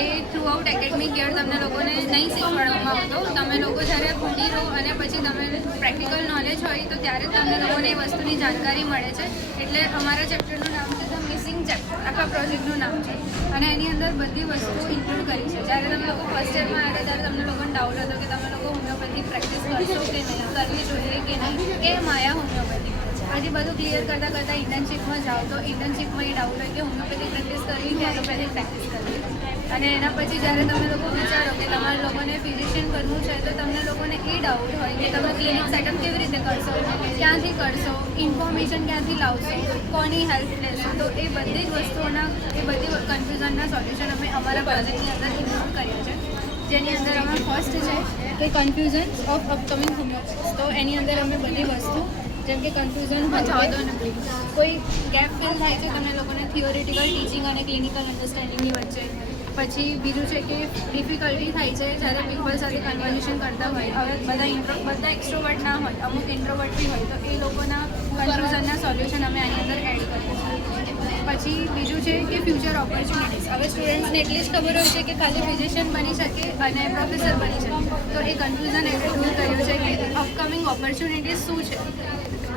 એ throughout academic year તમને લોકોને નહીં શીખવાડવામાં આવતો. તમે લોકો જ્યારે ભણી રહો અને પછી તમે પ્રેક્ટિકલ નોલેજ હોય તો ત્યારે તમને લોકોને એ વસ્તુની જાણકારી મળે છે. એટલે અમારા ચેપ્ટરનું નામ છે ધ મિસિંગ ચેપ્ટર, આખા પ્રોજેક્ટનું નામ છે. અને એની અંદર બધી વસ્તુઓ ઇન્ક્લુડ કરી છે. જ્યારે તમે લોકો ફર્સ્ટ યરમાં આવ્યા ત્યારે તમને લોકોને ડાઉટ હતો કે તમે લોકો હોમિયોપેથિક પ્રેક્ટિસ કરશો કે નહીં, કરવી જોઈએ કે નહીં, કેમ આવ્યા હોમિયોપેથિક. પછી બધું ક્લિયર કરતાં ઇન્ટર્નશીપમાં જાઓ તો ઇન્ટર્નશીપમાં એ ડાઉટ હોય કે હોમિયોપેથિક પ્રેક્ટિસ કરવી કે એલોપેથિક પ્રેક્ટિસ કરવી. અને એના પછી જ્યારે તમે લોકો વિચારો કે તમારા લોકોને ફિઝિશિયન કરવું છે તો તમને લોકોને એ ડાઉટ હોય કે તમે ક્લિનિક સેટઅપ કેવી રીતે કરશો, ક્યાંથી કરશો, ઇન્ફોર્મેશન ક્યાંથી લાવશો, કોની હેલ્પ લેશો. તો એ બધી જ વસ્તુઓના એ બધી કન્ફ્યુઝનના સોલ્યુશન અમે અમારા પ્રોજેક્ટની અંદર ઇન્ક્લુડ કર્યા છે. જેની અંદર અમે ફર્સ્ટ છે કે કન્ફ્યુઝન ઓફ અપકમિંગ હોમિયોપેથ્સ. તો એની અંદર અમે બધી વસ્તુ જેમ કે કન્ફ્યુઝન બચાવતો નથી, કોઈ ગેપ ફિલ થાય છે તમને લોકોને થિયોરિટિકલ ટીચિંગ અને ક્લિનિકલ અન્ડરસ્ટેન્ડિંગની વચ્ચે. પછી બીજું છે કે ડિફિકલ્ટી થાય છે જ્યારે પીપલ સાથે કન્વર્ઝેશન કરતા હોય. હવે બધા એક્સ્ટ્રોવર્ટ ના હોય, અમુક ઇન્ટ્રોવર્ટ બી હોય, તો એ લોકોના કન્ફ્યુઝનના સોલ્યુશન અમે આની અંદર એડ કરીએ છીએ. પછી બીજું છે કે ફ્યુચર ઓપોર્ચ્યુનિટીઝ. હવે સ્ટુડન્ટ્સને એટલી જ ખબર હોય છે કે ખાલી ફિઝિશિયન બની શકે અને પ્રોફેસર બની શકે. તો એ કન્ફ્યુઝન એટલે દૂર કર્યું છે કે અપકમિંગ ઓપોર્ચ્યુનિટીઝ શું છે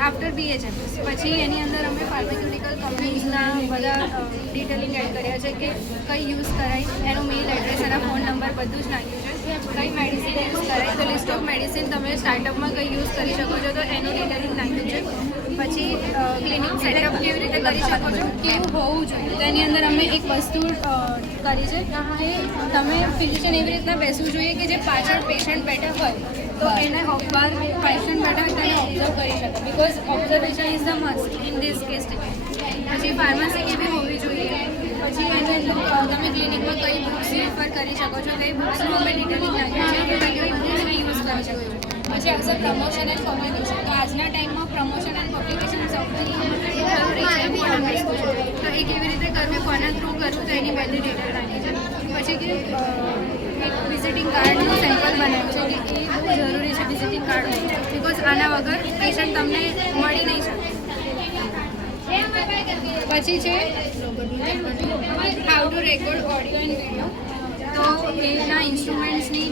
આફ્ટર BHMS. પછી એની અંદર અમે ફાર્માસ્યુટિકલ કંપનીઝના બધા ડિટેલિંગ એડ કર્યા છે કે કઈ યુઝ કરાય, એનો મેલ એડ્રેસ, એના ફોન નંબર બધું જ નાખ્યું છે. કઈ મેડિસિન યુઝ કરાય તો લિસ્ટ ઓફ મેડિસિન તમે સ્ટાર્ટઅપમાં કઈ યુઝ કરી શકો છો તો એનું ડિટેલિંગ નાખ્યું છે. પછી ક્લિનિક સેટઅપ કેવી રીતે કરી શકો છો, કેવું હોવું જોઈએ, તો એની અંદર અમે એક વસ્તુ કરી છે કે તમે ફિઝિશિયન એવી રીતના બેસવું જોઈએ કે જે પાછળ પેશન્ટ બેઠા હોય તો એને બહાર પેશન્ટ બેઠા હોય તેને ઓબ્ઝર્વ કરી શકે. Because observation is the must in this case. પછી ફાર્મસી કેવી હોવી જોઈએ. પછી એની અંદર તમે ક્લિનિકમાં કઈ બુક્સ રેફર કરી શકો છો, કઈ બુક્સનું અમે ડિટેલિંગ નાખ્યું છે કે કઈ બુક્સને યુઝ કરી શકો છો. પછી આવશે પ્રમોશન એન્ડ પબ્લિકેશન. તો આજના ટાઈમમાં પ્રમોશન એન્ડ પબ્લિકેશન સૌથી જરૂરી છે બી આ વસ્તુ છે. તો એ કેવી રીતે કરવું, કોના થ્રુ કરવું, તો એની બધી ડિટેલ નાખી છે. પછી કે એક વિઝિટિંગ કાર્ડનું સેમ્પલ બનાવ્યું છે કે એ બહુ જરૂરી છે વિઝિટિંગ કાર્ડ, બિકોઝ આના વગર પેશન્ટ તમને મળી નહીં શકે. પછી છે how to record audio and video. તો એના ઇન્સ્ટ્રુમેન્ટ્સની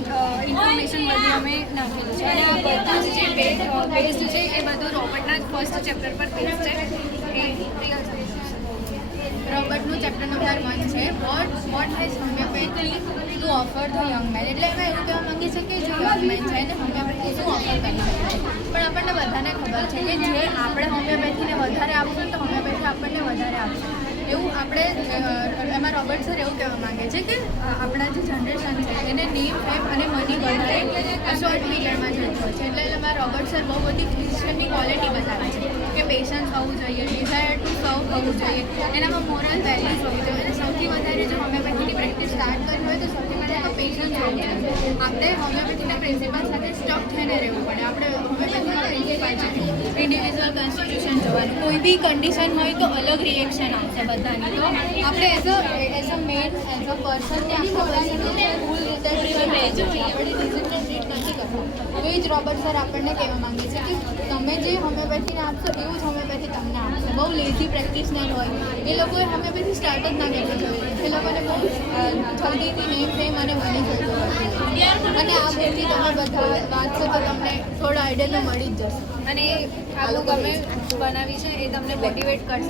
ઇન્ફોર્મેશન બધી અમે નાખેલું છે. અને આ બધું જ જે બેઝડ છે એ બધું રોબોટના જ ફર્સ્ટ ચેપ્ટર પર બેઝ છે. એ રોબર્ટનું ચેપ્ટર નંબર 1 છે what has homeopathy to offer the young man. એટલે એમાં એવું કહેવા માંગીએ છે કે જો યંગ મેન છે ને હોમિયોપેથી શું ઓફર કરી શકે છે. પણ આપણને બધાને ખબર છે કે જે આપણે હોમિયોપેથીને વધારે આપશું તો હોમિયોપેથી આપણને વધારે આપશે. એવું આપણે એમાં રોબર્ટ સર એવું કહેવા માંગે છે કે આપણા જે જનરેશન છે એને નેમ ફેમ અને મની વધારે શોર્ટ પીરિયડમાં જતું હોય છે. એટલે એમાં રોબર્ટ સર બહુ બધી ફિઝિશિયનની ક્વોલિટી બતાવે છે કે પેશન્સ હોવું જોઈએ, ડિઝાયર ટુ સર્વ હોવું જોઈએ, એનામાં મોરલ વેલ્યુઝ હોવી જોઈએ. અને સૌથી વધારે જો હોમિયોપેથીની પ્રેક્ટિસ સ્ટાર્ટ કરવી હોય તો સૌથી વધારે પેશન્સ હોવું જોઈએ. આપણે હોમિયોપેથીના પ્રિન્સિપલ સાથે સ્ટક થઈને રહેવું પડે. આપણે હોમિયોપેથીના પ્રિન્સિપલ છે ઇન્ડિવિજ્યુઅલ કોન્સ્ટિટ્યુશન જોવાનું. કોઈ બી કન્ડિશન હોય તો અલગ રિએક્શન આવશે બધાની. તો આપણે as a man as a પર્સનને આપણે રૂલ રીતે આપણે ડિઝીઝને ટ્રીટ નથી કરવું. તો એ જ રોબર્ટ સર આપણને કહેવા માંગે છે કે તમે જે હોમિયોપેથીને આપશો એવું જ હોમિયોપેથી તમને આપશે. બહુ લેઝી પ્રેક્ટિસ નહીં હોય. એ લોકોએ હોમિયોપેથી સ્ટાર્ટ જ ના કરવું જોઈએ. એ લોકોને બહુ જલ્દીથી નેમ ફેમ અને મની જતું હોય. અને આ બધી તમે બધા વાંચશો તો તમને થોડો આઈડિયા તો મળી જ જશે. અને આ બુક અમે બનાવી છે એ તમને મોટિવેટ કરશે